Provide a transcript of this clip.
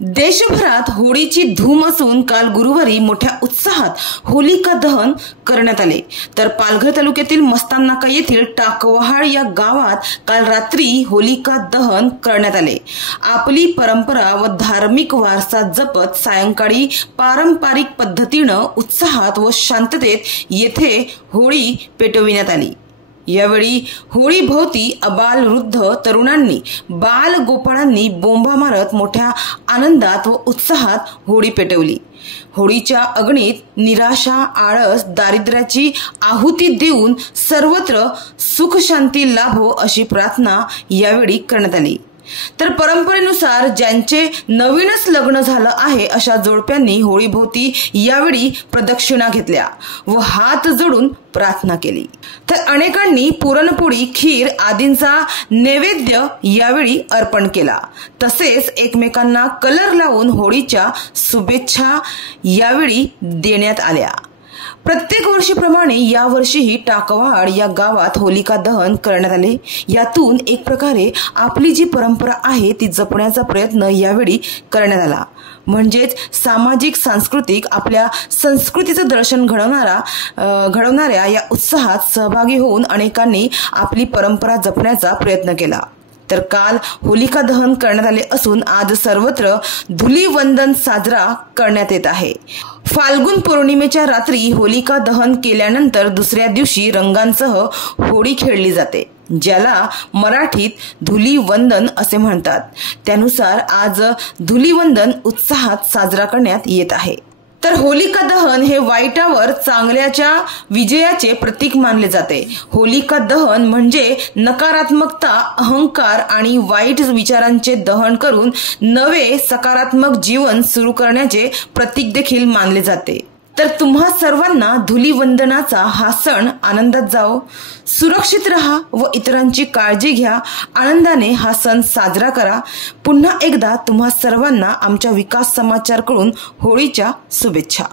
देशभरात होळीची धूम असून काल गुरुवारी मोठ्या उत्साहात होलिका दहन करण्यात आले। तर पालघर तालुक्यातील मस्ताननाका येथील टाकवहाळ या गावात काल रात्री होलिका दहन करण्यात आले। आपली परंपरा व धार्मिक वारसा जपत सायंकाळी पारंपरिक पद्धतीने उत्साहात व शांततेत येथे होळी पेटविण्यात आली। यावेळी होळी भोवती अबाल वृद्ध तरुणांनी बाल गोपाळांनी बोंबा मारत मोठ्या आनंदात व उत्साहात होळी पेटवली। होळीच्या अग्नीत निराशा, आळस, दारिद्र्याची आहुती देऊन सर्वत्र सुख शांती लाभो अशी प्रार्थना यावेळी करण्यात आली। तर परंपरेनुसार ज्यांचे नवीनच लग्न झालं आहे अशा जोडप्यांनी होळीभोवती यावेळी प्रदक्षिणा घेतल्या व हात जोडून प्रार्थना केली। तर अनेकांनी पुरणपोळी, खीर आदींचा नैवेद्य यावेळी अर्पण केला। तसेच एकमेकांना कलर लावून होळीच्या शुभेच्छा यावेळी देण्यात आल्या। प्रत्येक वर्षीप्रमाणे यावर्षीही टाकवहाळ या गावात होलिका दहन करण्यात आले। यातून एक प्रकारे आपली जी परंपरा आहे ती जपण्याचा प्रयत्न यावेळी करण्यात आला। म्हणजेच सामाजिक सांस्कृतिक आपल्या संस्कृतीचं दर्शन घडवणाऱ्या या उत्साहात सहभागी होऊन अनेकांनी आपली परंपरा जपण्याचा प्रयत्न केला। तर काल होलिका दहन करण्यात आले असून आज सर्वत्र धुलीवंदन साजरा करण्यात येत आहे। फाल्गुन पौर्णिमेच्या रात्री होलिका दहन केल्यानंतर दुसऱ्या दिवशी रंगांसह होळी खेळली जाते, ज्याला मराठीत धुलीवंदन असे म्हणतात। त्यानुसार आज धुलीवंदन उत्साहात साजरा करण्यात येत आहे। तर होलिका दहन हे वाईटावर चांगल्याच्या विजयाचे प्रतीक मानले जाते। होलिका दहन म्हणजे नकारात्मकता, अहंकार आणि वाईट विचारांचे दहन करून नवे सकारात्मक जीवन सुरू करण्याचे प्रतीक देखील मानले जाते। तर तुम्हा सर्वांना धुलीवंदनाचा हा सण आनंदात जाओ, सुरक्षित रहा व इतरांची काळजी घ्या, आनंदाने हा सण साजरा करा। पुन्हा एकदा तुम्हा सर्वांना आमच्या विकास समाचारकडून होळीच्या शुभेच्छा।